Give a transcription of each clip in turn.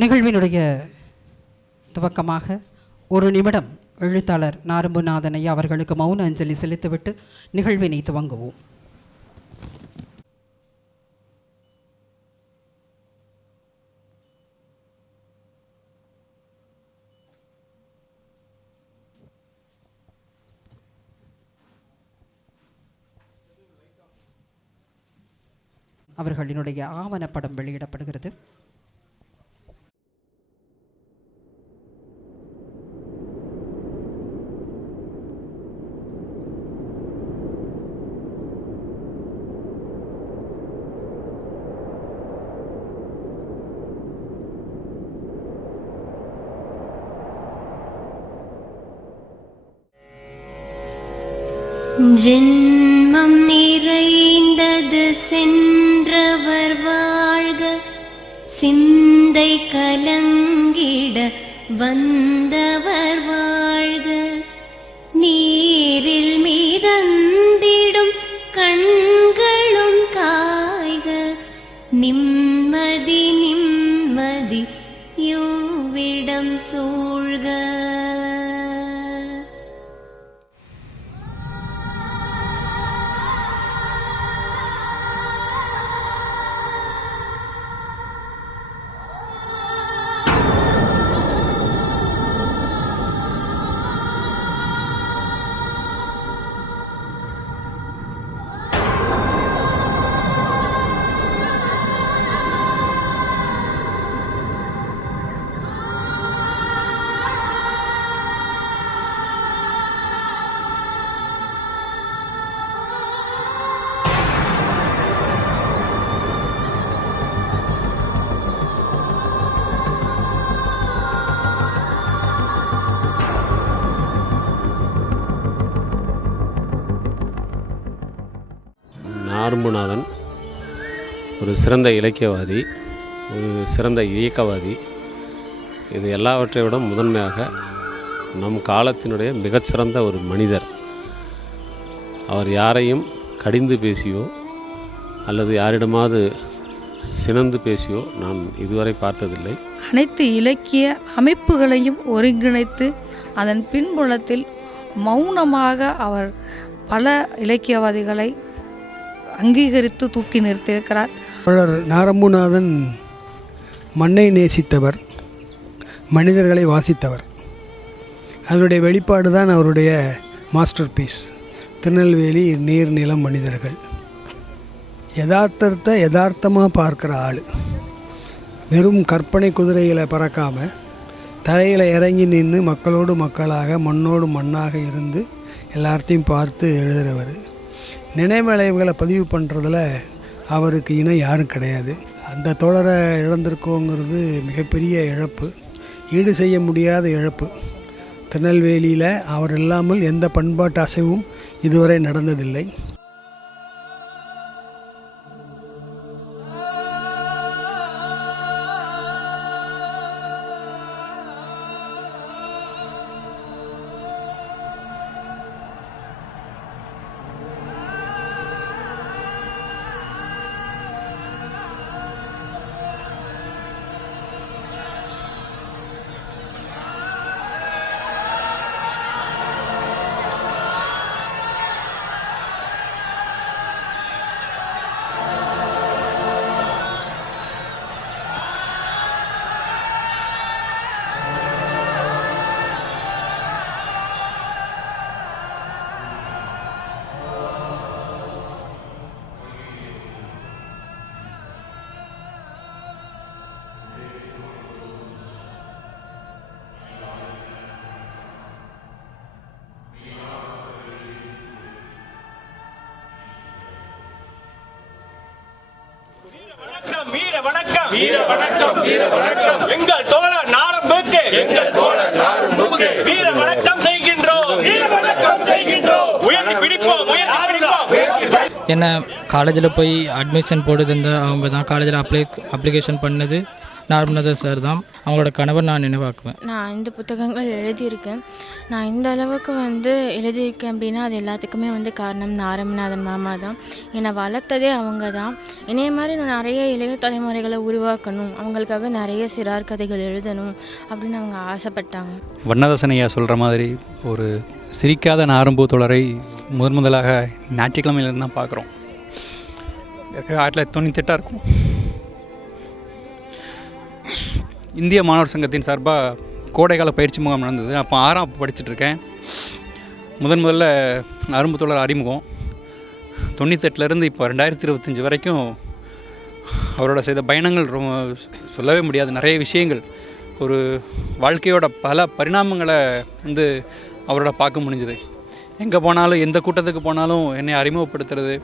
நிகழ்வினுடைய துவக்கமாக ஒரு நிமிடம் எழுத்தாளர் நாரம்புநாதன் ஐயா அவர்களுக்கு மௌன அஞ்சலி செலுத்திவிட்டு நிகழ்வினை துவங்குவோம். அவர்களினுடைய ஆவணப்படம் வெளியிடப்படுகிறது. ஜென்மம் நிறைந்தது சென்றவர் வாழ்க, சிந்தை கலங்கிட வந்தவர் வாழ்க, நீரில் மிதந்திடும் கண்களும் காய்க, நிம்மதி நிம்மதி யோவிடம் சூழ்க. நாரம்புநாதன் ஒரு சிறந்த இலக்கியவாதி, ஒரு சிறந்த இயக்கவாதி. இது எல்லாவற்றை விட முதன்மையாக நம் காலத்தினுடைய மிகச்சிறந்த ஒரு மனிதர். அவர் யாரையும் கடிந்து பேசியோ அல்லது யாரிடமாவது சினந்து பேசியோ நான் இதுவரை பார்த்ததில்லை. அனைத்து இலக்கிய அமைப்புகளையும் ஒருங்கிணைத்து அதன் பின்புலத்தில் மௌனமாக அவர் பல இலக்கியவாதிகளை அங்கீகரித்து தூக்கி நிறுத்தியிருக்கிறார். நாரம்புநாதன் மண்ணை நேசித்தவர், மனிதர்களை வாசித்தவர். அதனுடைய வெளிப்பாடு தான் அவருடைய மாஸ்டர் பீஸ் திருநெல்வேலி நீர் நிலம் மனிதர்கள். யதார்த்தத்தை யதார்த்தமாக பார்க்குற ஆள். வெறும் கற்பனை குதிரையில் பறக்காமல் தரையில் இறங்கி நின்று மக்களோடு மக்களாக மண்ணோடு மண்ணாக இருந்து எல்லாத்தையும் பார்த்து எழுதுகிறவர். நினைவலைவுகளை பதிவு பண்ணுறதுல அவருக்கு இணை யாரும் கிடையாது. அந்த தோழரை இழந்திருக்கோங்கிறது மிகப்பெரிய இழப்பு, ஈடு செய்ய முடியாத இழப்பு. திருநெல்வேலியில் அவர் இல்லாமல் எந்த பண்பாட்டு அசைவும் இதுவரை நடந்ததில்லை. வீர வணக்கம் வீர வணக்கம் வீர வணக்கம் எங்கள் தோழர் நாரம்புக்கு எங்கள் தோழர் நாரம்புக்கு வீர வணக்கம் செய்கின்றோம் வீர வணக்கம் செய்கின்றோம். உயர்த்தி பிடிப்போம் உயர்த்தி பிடிப்போம். என்ன காலேஜில் போய் அட்மிஷன் போடுது அவங்க தான் காலேஜில் அப்ளிகேஷன் பண்ணது. நார்மநாதன் சார் தான். அவங்களோட கனவை நான் நினைவாக்குவேன். நான் 5 புத்தகங்கள் எழுதியிருக்கேன். நான் இந்த அளவுக்கு எழுதியிருக்கேன் அப்படின்னா அது எல்லாத்துக்குமே காரணம் நாரமநாதன் மாமா தான். என்னை வளர்த்ததே அவங்க தான். என்னைய மாதிரி நான் நிறைய இளைய தலைமுறைகளை உருவாக்கணும், அவங்களுக்காக நிறைய சிறார் கதைகள் எழுதணும் அப்படின்னு அவங்க ஆசைப்பட்டாங்க. வண்ணதாசன் ஐயா சொல்கிற மாதிரி ஒரு சிரிக்காத நாரம்பூ தொடரை முதலாக ஞாயிற்றுக்கிழமையிலேருந்து தான் பார்க்குறோம். 1998 இருக்கும். இந்திய மாணவர் சங்கத்தின் சார்பாக கோடைக்கால பயிற்சி முகாம் நடந்தது. அப்போ 6ஆம் படிச்சுட்ருக்கேன். முதல்ல நரம்பு தொடர் அறிமுகம் 98லேருந்து இப்போ 2025 வரைக்கும் அவரோட செய்த பயணங்கள் ரொம்ப சொல்லவே முடியாது. நிறைய விஷயங்கள், ஒரு வாழ்க்கையோட பல பரிணாமங்களை அவரோட பார்க்க முடிஞ்சுது. எங்கே போனாலும், எந்த கூட்டத்துக்கு போனாலும் என்னை அறிமுகப்படுத்துறது,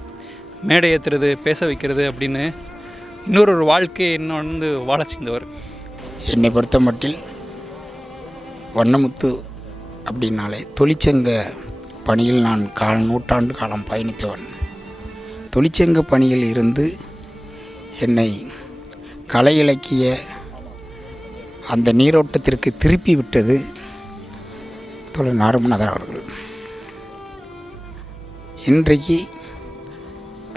மேடை ஏற்றுறது, பேச வைக்கிறது அப்படின்னு இன்னொரு வாழ்க்கையை இன்னும் வாழ செஞ்சவர். என்னை பொறுத்த மட்டில் வண்ணமுத்து அப்படின்னாலே தொழிற்சங்க பணியில் நான் நூற்றாண்டு காலம் பயணித்தவன். தொழிற்சங்க பணியில் இருந்து என்னை கலை இலக்கிய அந்த நீரோட்டத்திற்கு திருப்பி விட்டது தோழர் நாரமநாதன் அவர்கள். இன்றைக்கு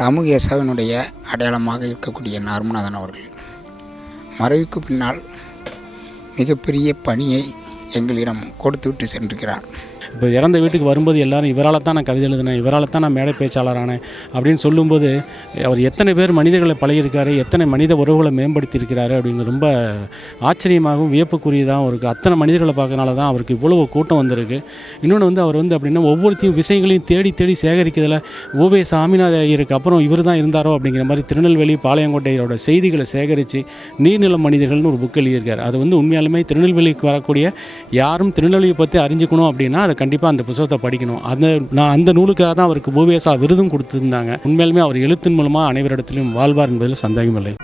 தமிழேசாவினுடைய அடையாளமாக இருக்கக்கூடிய நாரமநாதன் அவர்கள் மறைவுக்கு பின்னால் மிகப்பெரிய பணியை எங்களிடம் கொடுத்துவிட்டு சென்றிருக்கிறார். இப்போ இறந்த வீட்டுக்கு வரும்போது எல்லாரும் இவரால் தான் நான் கவிதை எழுதினேன், இவரால் தான் நான் மேடை பேச்சாளரானேன் அப்படின்னு சொல்லும்போது அவர் எத்தனை பேர் மனிதர்களை பழகியிருக்காரு, எத்தனை மனித உறவுகளை மேம்படுத்தியிருக்கிறாரு அப்படிங்கிற ரொம்ப ஆச்சரியமாகவும் வியப்புக்குரியதாகவும் இருக்குது. அத்தனை மனிதர்களை பார்க்கறனால தான் அவருக்கு இவ்வளவு கூட்டம் வந்திருக்கு. இன்னொன்று அவர் அப்படின்னா ஒவ்வொருத்தையும் விஷயங்களையும் தேடி தேடி சேகரிக்கிறதுல ஓவே சாமிநாத ஐயருக்கு அப்புறம் இவர் தான் இருந்தாரோ அப்படிங்கிற மாதிரி திருநெல்வேலி பாளையங்கோட்டையோட செய்திகளை சேகரித்து நீர்நில மனிதர்கள்னு ஒரு புக் எழுதியிருக்கார். அது உண்மையாலுமே திருநெல்வேலிக்கு வரக்கூடிய யாரும் திருநெல்வேலியை பற்றி அறிஞ்சிக்கணும் அப்படின்னா அதை கண்டிப்பாக அந்த புத்தகத்தை படிக்கணும். அந்த நூலுக்காக தான் அவருக்கு பூவேசா விருதும் கொடுத்துருந்தாங்க. உண்மையிலுமே அவர் எழுத்தின் மூலமாக அனைவரிடத்திலும் வாழ்வார் என்பதில் சந்தேகமில்லை.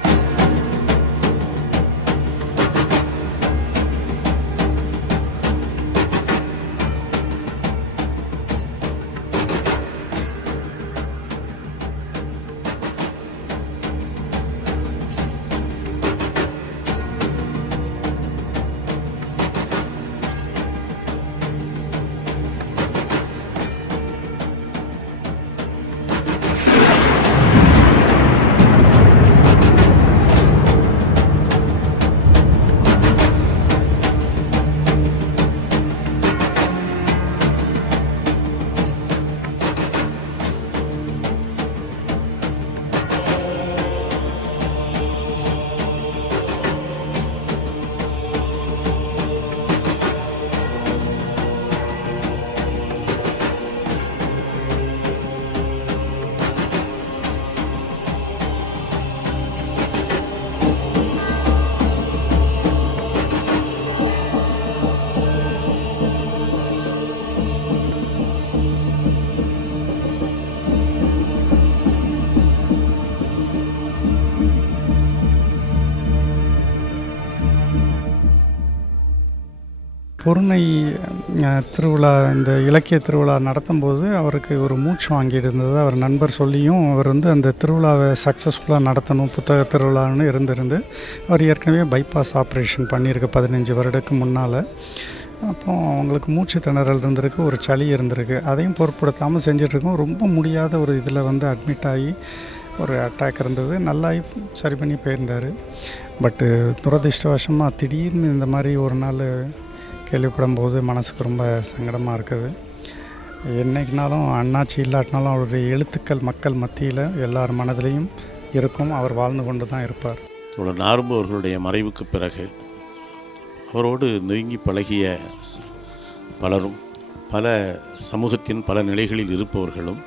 பொருணை திருவிழா, இந்த இலக்கிய திருவிழா நடத்தும்போது அவருக்கு ஒரு மூச்சு வாங்கிட்டு இருந்தது. அவர் நண்பர் சொல்லியும் அவர் அந்த திருவிழாவை சக்ஸஸ்ஃபுல்லாக நடத்தணும், புத்தக திருவிழான்னு இருந்து அவர் ஏற்கனவே பைபாஸ் ஆப்ரேஷன் பண்ணியிருக்கு 15 வருடத்துக்கு முன்னால். அப்போ அவங்களுக்கு மூச்சு திணறல் இருந்திருக்கு, ஒரு சளி இருந்திருக்கு. அதையும் பொருட்படுத்தாமல் செஞ்சிட்ருக்கோம். ரொம்ப முடியாத ஒரு இதில் அட்மிட் ஆகி ஒரு அட்டாக் இருந்தது. நல்லா சரி பண்ணி போயிருந்தார். பட்டு துரதிர்ஷ்டவசமாக திடீர்னு இந்த மாதிரி ஒரு நாள் கேள்விப்படும் போது மனசுக்கு ரொம்ப சங்கடமாக இருக்குது. என்றைக்குனாலும் அண்ணாச்சி இல்லாட்டினாலும் அவருடைய எழுத்துக்கள் மக்கள் மத்தியில் எல்லார் மனதிலையும் இருக்கும். அவர் வாழ்ந்து கொண்டு தான் இருப்பார். நாரம்பு அவர்களுடைய மறைவுக்கு பிறகு அவரோடு நெருங்கி பழகிய பலரும், பல சமூகத்தின் பல நிலைகளில் இருப்பவர்களும்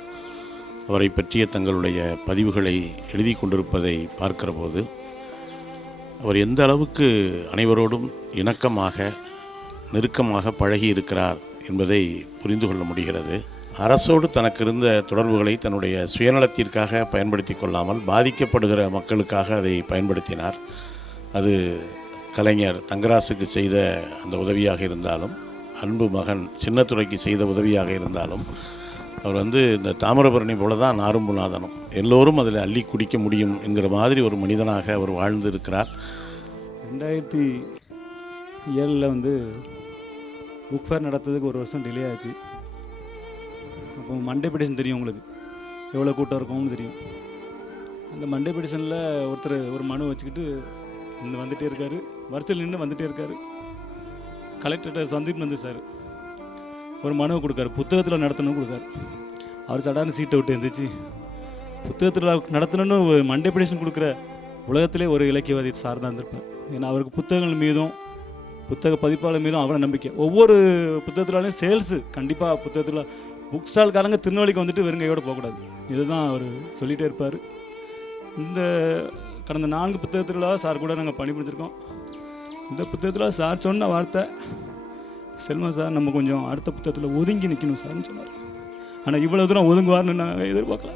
அவரை பற்றிய தங்களுடைய பதிவுகளை எழுதி கொண்டிருப்பதை பார்க்கிற போது அவர் எந்த அளவுக்கு அனைவரோடும் இணக்கமாக நெருக்கமாக பழகி இருக்கிறார் என்பதை புரிந்து கொள்ள முடிகிறது. அரசோடு தனக்கு இருந்த தொடர்புகளை தன்னுடைய சுயநலத்திற்காக பயன்படுத்தி கொள்ளாமல் பாதிக்கப்படுகிற மக்களுக்காக அதை பயன்படுத்தினார். அது கலைஞர் தங்கராசுக்கு செய்த அந்த உதவியாக இருந்தாலும், அன்பு மகன் சின்னத்துரைக்கு செய்த உதவியாக இருந்தாலும், அவர் இந்த தாமிரபரணி போல தான் நாரும்புநாதனும் எல்லோரும் அதில் அள்ளி குடிக்க முடியும் என்கிற மாதிரி ஒரு மனிதனாக அவர் வாழ்ந்து இருக்கிறார். 2007 வந்து புக் ஃபேர் நடத்துறதுக்கு ஒரு வருஷம் டிலே ஆச்சு. அப்போ மண்டே பெடிஷன் தெரியும் உங்களுக்கு, எவ்வளோ கூட்டம் இருக்கும்னு தெரியும். அந்த மண்டே பெடிஷனில் ஒருத்தர் ஒரு மனு வச்சுக்கிட்டு வந்துகிட்டே இருக்கார், வரிசையில் நின்று வந்துகிட்டே இருக்கார். கலெக்டர்கிட்ட சந்தீப் நந்து சார் ஒரு மனுவை கொடுக்காரு, புத்தகத்தில் நடத்தணும் கொடுக்காரு. அவர் சடான சீட்டை விட்டு எழுந்திரிச்சு, புத்தகத்தில் நடத்தணும்னு மண்டே பெடிஷன் கொடுக்குற உலகத்திலே ஒரு இலக்கியவாதி சார் தான் இருந்திருப்பார். ஏன்னா அவருக்கு புத்தகங்கள் மீதும் புத்தக பதிப்பாளர் மீதும் அவ்வளோ நம்பிக்கை. ஒவ்வொரு புத்தகத்திலாலையும் சேல்ஸு கண்டிப்பாக புத்தகத்தில் புக் ஸ்டால்காரங்க திருநெல்வேலிக்கு வந்துட்டு வெறுங்கையோடு போகக்கூடாது, இதுதான் அவர் சொல்லிகிட்டே இருப்பார். இந்த கடந்த 4 புத்தகத்தில் சார் கூட நாங்கள் பணிபுரிஞ்சிருக்கோம். இந்த புத்தகத்தில் சார் சொன்ன வார்த்தை, செல்வம் சார் நம்ம கொஞ்சம் அடுத்த புத்தகத்தில் ஒதுங்கி நிற்கணும் சார்னு சொன்னார். ஆனால் இவ்வளோ தூரம் ஒதுங்குவார்னு நாங்கள் எதிர்பார்க்கல.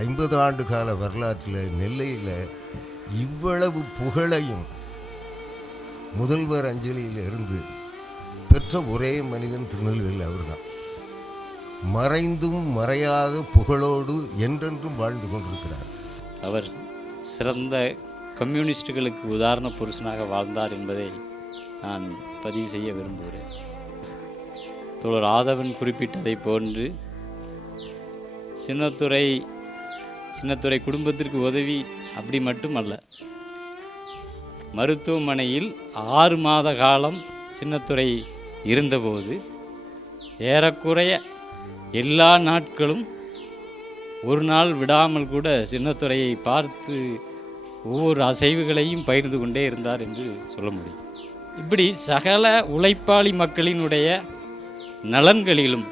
ஐம்பது ஆண்டு கால வரலாற்றில் நெல்லையில் இவ்வளவு புகழையும் முதல்வர் அஞ்சலியில் இருந்து பெற்ற ஒரே மனிதன் திருநெல்வேலி அவர்தான். மறைந்தும் மறையாத புகழோடு என்றென்றும் வாழ்ந்து கொண்டிருக்கிறார். அவர் சிறந்த கம்யூனிஸ்டுகளுக்கு உதாரண புருஷனாக வாழ்ந்தார் என்பதை நான் பதிவு செய்ய விரும்புகிறேன். தோழர் ஆதவன் குறிப்பிட்டதை போன்று சின்னத்துரை குடும்பத்திற்கு உதவி அப்படி மட்டுமல்ல, மருத்துவமனையில் 6 மாத காலம் சின்னத்துரை இருந்தபோது ஏறக்குறைய எல்லா நாட்களும் ஒரு நாள் விடாமல் கூட சின்னத்துரையை பார்த்து ஒவ்வொரு அசைவுகளையும் பகிர்ந்து கொண்டே இருந்தார் என்று சொல்ல முடியும். இப்படி சகல உழைப்பாளி மக்களினுடைய நலன்களிலும்,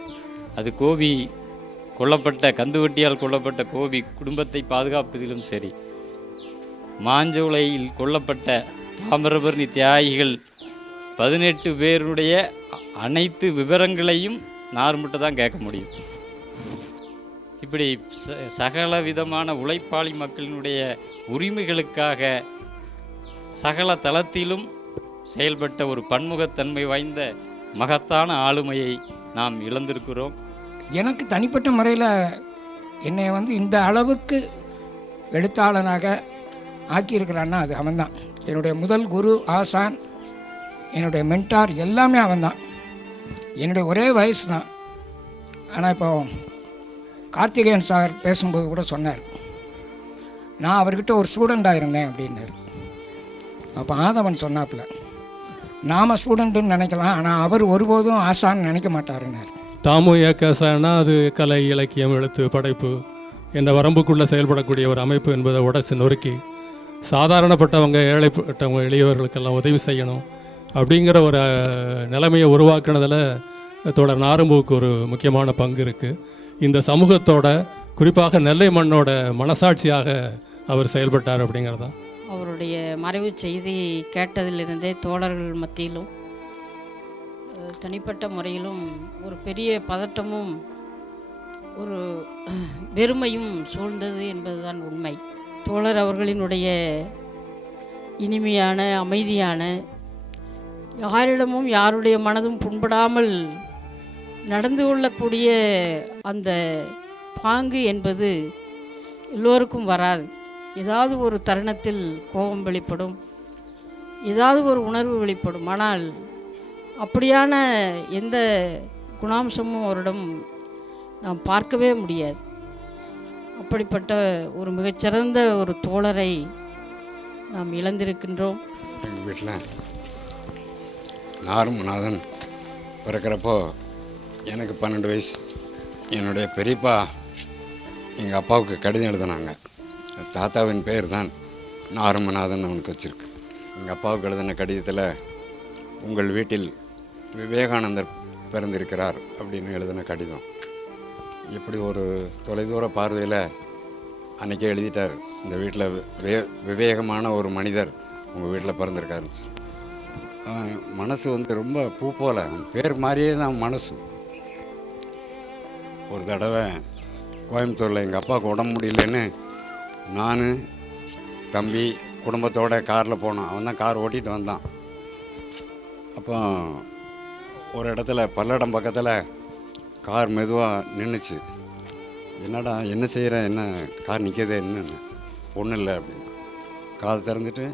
அது கோபி கொல்லப்பட்ட கந்துவட்டியால் கொல்லப்பட்ட கோபி குடும்பத்தை பாதுகாப்பதிலும் சரி, மாஞ்சோலையில் கொல்லப்பட்ட தாமிரபரணி தியாகிகள் 18 பேருடைய அனைத்து விவரங்களையும் நார்மட்ட தான் கேட்க முடியும். இப்படி சகல விதமான உழைப்பாளி மக்களினுடைய உரிமைகளுக்காக சகல தளத்திலும் செயல்பட்ட ஒரு பன்முகத்தன்மை வாய்ந்த மகத்தான ஆளுமையை நாம் இழந்திருக்கிறோம். எனக்கு தனிப்பட்ட முறையில் என்னை இந்த அளவுக்கு எழுத்தாளனாக ஆக்கியிருக்கிறான்னா அது அவன்தான். என்னுடைய முதல் குரு, ஆசான், என்னுடைய மென்டார் எல்லாமே அவன்தான். என்னுடைய ஒரே வயசு தான். ஆனால் இப்போ கார்த்திகேயன் சார் பேசும்போது கூட சொன்னார், நான் அவர்கிட்ட ஒரு ஸ்டூடெண்ட்டாக இருந்தேன் அப்படின்னாரு. அப்போ ஆதவன் சொன்னாப்புல, நாம் ஸ்டூடெண்ட்டுன்னு நினைக்கலாம், ஆனால் அவர் ஒருபோதும் ஆசான்னு நினைக்க மாட்டாருன்னார். தாமு ஏகாசானா அது கலை, இலக்கியம், எழுத்து, படைப்பு என்ற வரம்புக்குள்ளே செயல்படக்கூடிய ஒரு அமைப்பு என்பதை உடச்சு நொறுக்கி சாதாரணப்பட்டவங்க, ஏழைப்பட்டவங்க, எளியவர்களுக்கெல்லாம் உதவி செய்யணும் அப்படிங்கிற ஒரு நிலைமையை உருவாக்குனதில் தோழர் நாரும்புவுக்கு ஒரு முக்கியமான பங்கு இருக்குது. இந்த சமூகத்தோட, குறிப்பாக நெல்லை மண்ணோட மனசாட்சியாக அவர் செயல்பட்டார் அப்படிங்கிறது தான் அவருடைய மறைவு செய்தி கேட்டதிலிருந்தே தோழர்கள் மத்தியிலும் தனிப்பட்ட முறையிலும் ஒரு பெரிய பதட்டமும் ஒரு வெறுமையும் சூழ்ந்தது என்பதுதான் உண்மை. தோழர் அவர்களினுடைய இனிமையான அமைதியான, யாரிடமும் யாருடைய மனதும் புண்படாமல் நடந்து கொள்ளக்கூடிய அந்த பாங்கு என்பது எல்லோருக்கும் வராது. ஏதாவது ஒரு தருணத்தில் கோபம் வெளிப்படும், ஏதாவது ஒரு உணர்வு வெளிப்படும். ஆனால் அப்படியான எந்த குணாம்சமும் அவரிடம் நாம் பார்க்கவே முடியாது. அப்படிப்பட்ட ஒரு மிகச்சிறந்த ஒரு தோழரை நாம் இழந்திருக்கின்றோம். எங்கள் வீட்டில் நாருமநாதன் பிறக்கிறப்போ எனக்கு 12 வயசு. என்னுடைய பெரியப்பா எங்கள் அப்பாவுக்கு கடிதம் எழுதினாங்க. தாத்தாவின் பெயர் தான் நாருமநாதன் அவனுக்கு வச்சுருக்கு. எங்கள் அப்பாவுக்கு எழுதின கடிதத்தில் உங்கள் வீட்டில் விவேகானந்தர் பிறந்திருக்கிறார் அப்படின்னு எழுதின கடிதம். இப்படி ஒரு தொலைதூர பார்வையில் அன்றைக்கே எழுதிட்டார். இந்த வீட்டில் விவேகமான ஒரு மனிதர் உங்கள் வீட்டில் பிறந்திருக்காருன்னு சொல்லி. மனசு வந்து ரொம்ப பூ போல், பேர் மாதிரியே தான் மனசு. ஒரு தடவை கோயம்புத்தூரில் எங்கள் அப்பாவுக்கு உடம்பு முடியலன்னு நான் தம்பி குடும்பத்தோட காரில் போனோம். அவன் தான் கார் ஓட்டிகிட்டு வந்தான். அப்போ ஒரு இடத்துல பல்லடம் பக்கத்தில் கார் மெதுவாக நின்றுச்சு. என்னடா என்ன செய்கிறேன், என்ன கார் நிற்கதே, என்னன்னு. ஒன்றும் இல்லை அப்படின்னு காதை திறந்துட்டு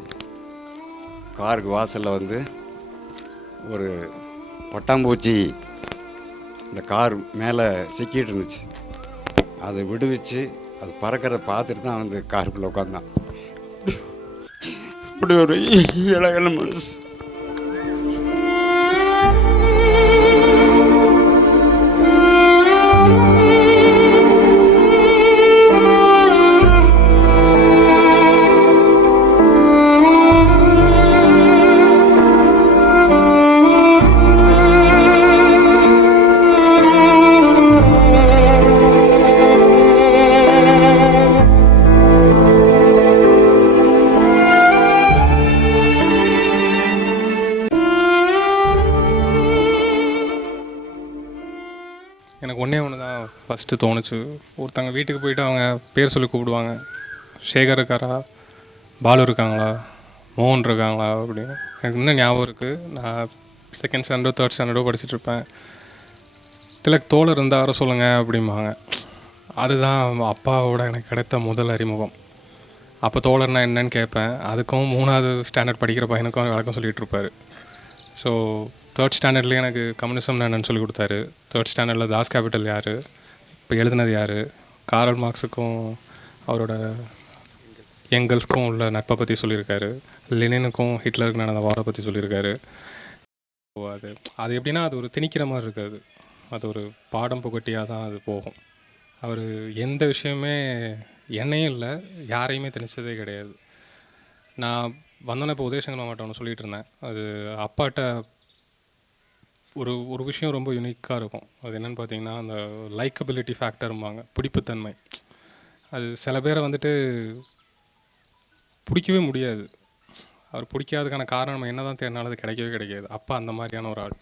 காருக்கு வாசலில் வந்து ஒரு பட்டாம்பூச்சி இந்த கார் மேலே சிக்கிட்டு இருந்துச்சு. அதை விடுவிச்சு அது பறக்கிறத பார்த்துட்டு தான் வந்து காருக்குள்ளே உட்காந்தான். அப்படி ஒரு இளகல மனசு. எனக்கு ஒன்றே ஒன்று தான் ஃபஸ்ட்டு தோணுச்சு. ஒருத்தங்க வீட்டுக்கு போயிட்டு அவங்க பேர் சொல்லி கூப்பிடுவாங்க. சேகர் இருக்காரா, பாலு இருக்காங்களா, மோகன் இருக்காங்களா அப்படின்னு. எனக்கு இன்னும் ஞாபகம் இருக்குது. நான் 2nd ஸ்டாண்டர்டோ 3rd ஸ்டாண்டர்டோ படிச்சுட்ருப்பேன். திலக் தோழர் இருந்தால் வர சொல்லுங்கள் அப்படிம்பாங்க. அதுதான் அப்பாவோட எனக்கு கிடைத்த முதல் அறிமுகம். அப்போ தோழர்னா என்னன்னு கேட்பேன். அதுக்கும் 3வது ஸ்டாண்டர்ட் படிக்கிற பையனுக்கும் விளக்கம் சொல்லிகிட்டு இருப்பார். ஸோ 3rd ஸ்டாண்டர்ட்லேயே எனக்கு கம்யூனிசம் என்னன்னு சொல்லி கொடுத்தாரு. 3rd ஸ்டாண்டர்டில் தாஸ் கேபிட்டல் யார், இப்போ எழுதுனது யார், காரல் மார்க்ஸுக்கும் அவரோட எங்கல்ஸ்க்கும் உள்ள நட்பை பற்றி சொல்லியிருக்காரு. லெனினுக்கும் ஹிட்லருக்கு நடந்த வாரை பற்றி சொல்லியிருக்காரு. ஸோ அது எப்படின்னா அது ஒரு திணிக்கிற மாதிரி இருக்காது, அது ஒரு பாடம் புகட்டியாக தான் அது போகும். அவர் எந்த விஷயமே என்னையும் இல்லை யாரையுமே திணிச்சதே கிடையாது. நான் வந்தோன்னே இப்போ உதயசங்கர் மாவட்டம் ஒன்று சொல்லிகிட்டு இருந்தேன். அது அப்பாட்ட ஒரு விஷயம் ரொம்ப யூனிக்காக இருக்கும். அது என்னென்னு பார்த்தீங்கன்னா அந்த லைக்கபிலிட்டி ஃபேக்டர்ம்பாங்க, பிடிப்புத்தன்மை. அது சில பேரை வந்துட்டு பிடிக்கவே முடியாது. அவர் பிடிக்காததுக்கான காரணம் என்ன தான் தேடினாலும் அது கிடைக்கவே கிடைக்காது. அப்பா அந்த மாதிரியான ஒரு ஆள்.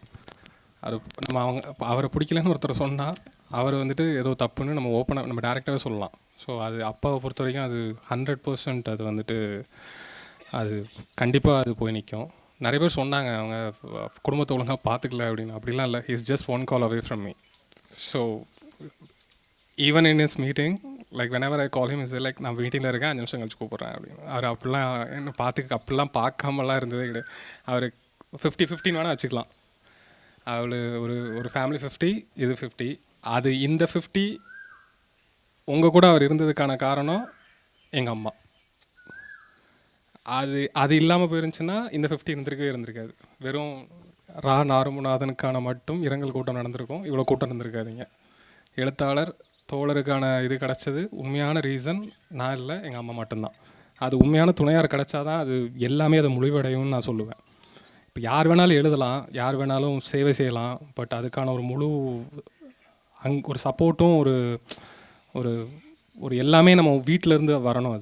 அது நம்ம அவரை பிடிக்கலன்னு ஒருத்தர் சொன்னால் அவர் வந்துட்டு ஏதோ தப்புன்னு நம்ம ஓப்பனாக நம்ம டேரெக்டாகவே சொல்லலாம். ஸோ அது அப்பாவை பொறுத்த வரைக்கும் அது 100% அது வந்துட்டு அது கண்டிப்பாக அது போய் நிற்கும். நிறைய பேர் சொன்னாங்க அவங்க குடும்பத்தை ஒழுங்காக பார்த்துக்கல அப்படின்னு. அப்படிலாம் இல்லை. He is just 1 call away from me. So even in is meeting like whenever I call him is like நான் மீட்டிங்கில் இருக்கேன் 5 நிமிஷம் கழிச்சு கூப்பிட்றேன் அப்படின்னு. அவர் அப்படிலாம் என்ன அப்படிலாம் பார்க்காமலாம் இருந்ததே கிடையாது. அவர் 50-15 வேணால் வச்சுக்கலாம். அவள் ஒரு ஃபேமிலி 50, இது 50. அது இந்த 50 உங்கள் கூட அவர் இருந்ததுக்கான காரணம் எங்கள் அம்மா. அது இல்லாமல் போயிருந்துச்சுன்னா இந்த 50 இருந்திருக்காது. வெறும் நாருமநாதனுக்கான மட்டும் இரங்கல் கூட்டம் நடந்திருக்கும், இவ்வளோ கூட்டம் இருந்திருக்காதுங்க. எழுத்தாளர் தோழருக்கான இது கிடச்சது உண்மையான ரீசன் நான் இல்லை, எங்கள் அம்மா மட்டும்தான். அது உண்மையான துணையார் கிடச்சாதான் அது எல்லாமே அது முழுவடையும்னு நான் சொல்லுவேன். இப்போ யார் வேணாலும் எழுதலாம், யார் வேணாலும் சேவை செய்யலாம். பட் அதுக்கான ஒரு முழு ஒரு சப்போர்ட்டும் ஒரு ஒரு எல்லாமே நம்ம வீட்டிலேருந்து வரணும்.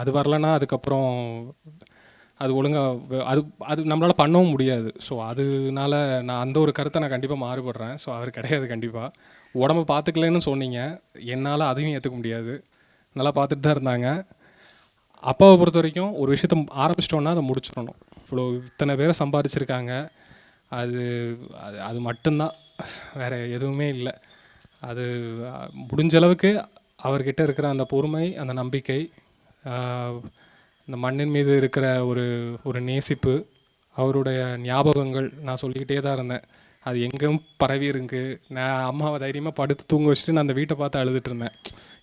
அது வரலன்னா அதுக்கப்புறம் அது ஒழுங்காக அது நம்மளால் பண்ணவும் முடியாது. ஸோ அதனால நான் அந்த ஒரு கருத்தை நான் கண்டிப்பாக மாறுபடுறேன். ஸோ அவர் கிடையாது. கண்டிப்பாக உடம்பை பார்த்துக்கலன்னு சொன்னீங்க, என்னால் அதையும் ஏற்றுக்க முடியாது. நல்லா பார்த்துட்டு தான் இருந்தாங்க. அப்பாவை பொறுத்த வரைக்கும் ஒரு விஷயத்த ஆரம்பிச்சிட்டோன்னா அதை முடிச்சிடணும். இவ்வளோ இத்தனை பேரை சம்பாதிச்சிருக்காங்க, அது அது அது மட்டும்தான், வேறு எதுவுமே இல்லை. அது முடிஞ்ச அளவுக்கு அவர்கிட்ட இருக்கிற அந்த பொறுமை, அந்த நம்பிக்கை, இந்த மண்ணின் மீது இருக்கிற ஒரு நேசிப்பு, அவருடைய ஞாபகங்கள் நான் சொல்லிக்கிட்டே தான் இருந்தேன். அது எங்கேயும் பரவி இருக்கு. நான் அம்மாவை தைரியமாக படுத்து தூங்க வச்சுட்டு நான் அந்த வீட்டை பார்த்து அழுதுட்டு இருந்தேன்.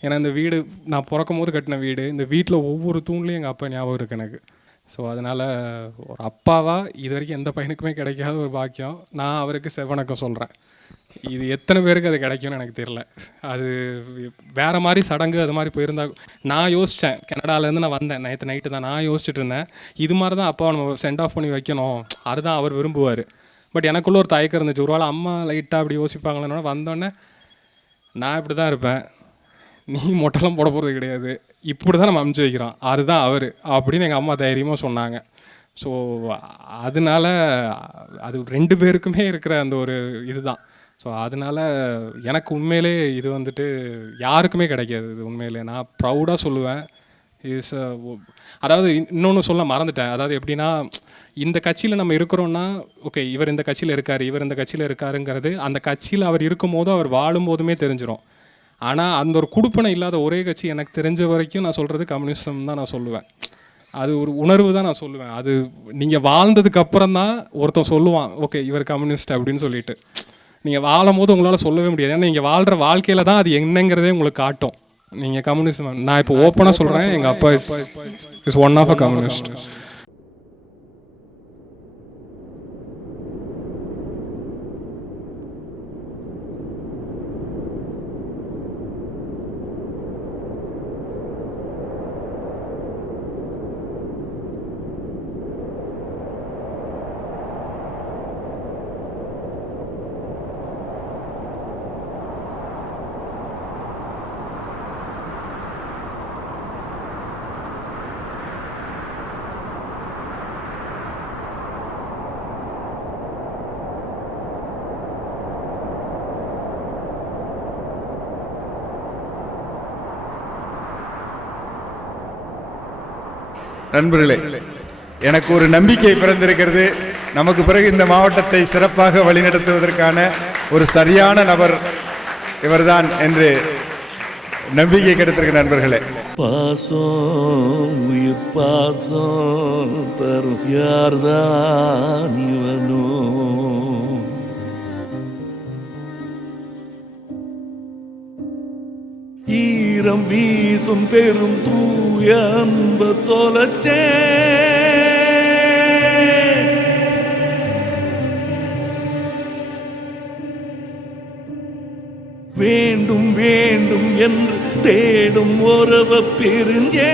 ஏன்னா இந்த வீடு நான் பிறக்கும் போது கட்டின வீடு, இந்த வீட்டில் ஒவ்வொரு தூண்லேயும் எங்கள் அப்பா ஞாபகம் இருக்குது எனக்கு. ஸோ அதனால் ஒரு அப்பாவாக இது வரைக்கும் எந்த பையனுக்குமே கிடைக்காத ஒரு பாக்கியம். நான் அவருக்கு செவ்வணக்கம் சொல்கிறேன். இது எத்தனை பேருக்கு அது கிடைக்கும்னு எனக்கு தெரியல. அது வேறு மாதிரி சடங்கு அது மாதிரி போயிருந்தா நான் யோசித்தேன். கனடாலேருந்து நான் வந்தேன் நேற்று நைட்டு தான் நான் யோசிச்சுட்டு இருந்தேன். இது மாதிரி தான் அப்பாவை நம்ம சென்ட் ஆஃப் பண்ணி வைக்கணும், அதுதான் அவர் விரும்புவார். பட் எனக்குள்ளே ஒரு தயக்கம் இருந்துச்சு. ஒருவேளை அம்மா லைட்டாக அப்படி யோசிப்பாங்களேன்னா வந்தோடனே நான் இப்படி தான் இருப்பேன், நீ மொட்டைலாம் போட போகிறது கிடையாது, இப்படி தான் நம்ம அமுச்சு வைக்கிறோம், அதுதான் அவர் அப்படின்னு எங்கள் அம்மா தைரியமாக சொன்னாங்க. ஸோ அதனால அது 2 பேருக்குமே இருக்கிற அந்த ஒரு இதுதான். ஸோ அதனால் எனக்கு உண்மையிலே இது வந்துட்டு யாருக்குமே கிடைக்காது. இது உண்மையிலே நான் ப்ரௌடாக சொல்லுவேன். அதாவது இன்னொன்று சொல்ல மறந்துட்டேன். அதாவது எப்படின்னா, இந்த கட்சியில் நம்ம இருக்கிறோன்னா ஓகே, இவர் இந்த கட்சியில் இருக்கார், இவர் இந்த கட்சியில் இருக்காருங்கிறது அந்த கட்சியில் அவர் இருக்கும் போதும் அவர் வாழும் போதுமே தெரிஞ்சிடும். ஆனால் அந்த ஒரு குடுப்பனை இல்லாத ஒரே கட்சி எனக்கு தெரிஞ்ச வரைக்கும் நான் சொல்கிறது கம்யூனிசம் தான் நான் சொல்லுவேன். அது ஒரு உணர்வு தான் நான் சொல்லுவேன். அது நீங்கள் வாழ்ந்ததுக்கு அப்புறம் தான் ஒருத்தன் சொல்லுவான் ஓகே இவர் கம்யூனிஸ்ட் அப்படின்னு சொல்லிட்டு. நீங்கள் வாழும் போது உங்களால் சொல்லவே முடியாது. ஏன்னா நீங்கள் வாழ்கிற வாழ்க்கையில் தான் அது என்னங்கிறதே உங்களுக்கு காட்டும். நீங்கள் கம்யூனிஸ்ட், நான் இப்போ ஓப்பனாக சொல்கிறேன், எங்கள் அப்பா is one of a communist. நண்பர்களே, எனக்கு ஒரு நம்பிக்கை பிறந்திருக்கிறது. நமக்கு பிறகு இந்த மாவட்டத்தை சிறப்பாக வழிநடத்துவதற்கான ஒரு சரியான நபர் இவர்தான் என்று நம்பிக்கை கிடைத்திருக்க நண்பர்களே. பாசம் உயிர் பாசம் தரும் யார்தான் இவனோ, ஈரம் வீசும் பெரும் தூய அன்ப தொலைச்சே, வேண்டும் வேண்டும் என்று தேடும் உறவ பிரிஞ்சே.